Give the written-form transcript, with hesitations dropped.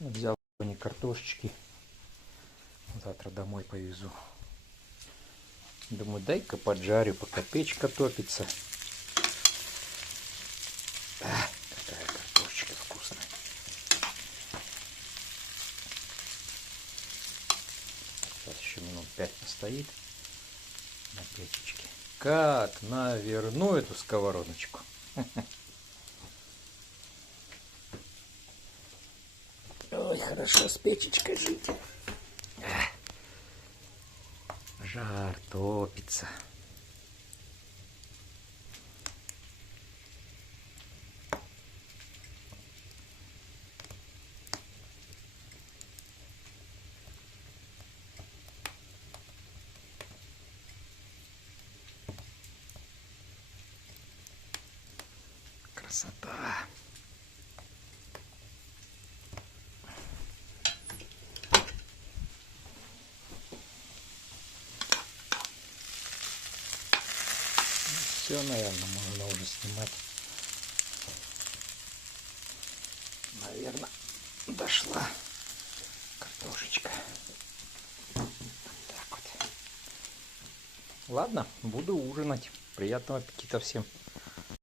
Взял не картошечки. Завтра домой повезу. Думаю, дай-ка поджарю, пока печка топится. Какая картошечка вкусная. Сейчас еще минут 5 постоит на печечке. Как наверну эту сковородочку. Ой, хорошо с печечкой жить. Жар топится. Красота. Все, наверное, можно уже снимать. Наверное, дошла картошечка. Так вот. Ладно, буду ужинать. Приятного аппетита всем.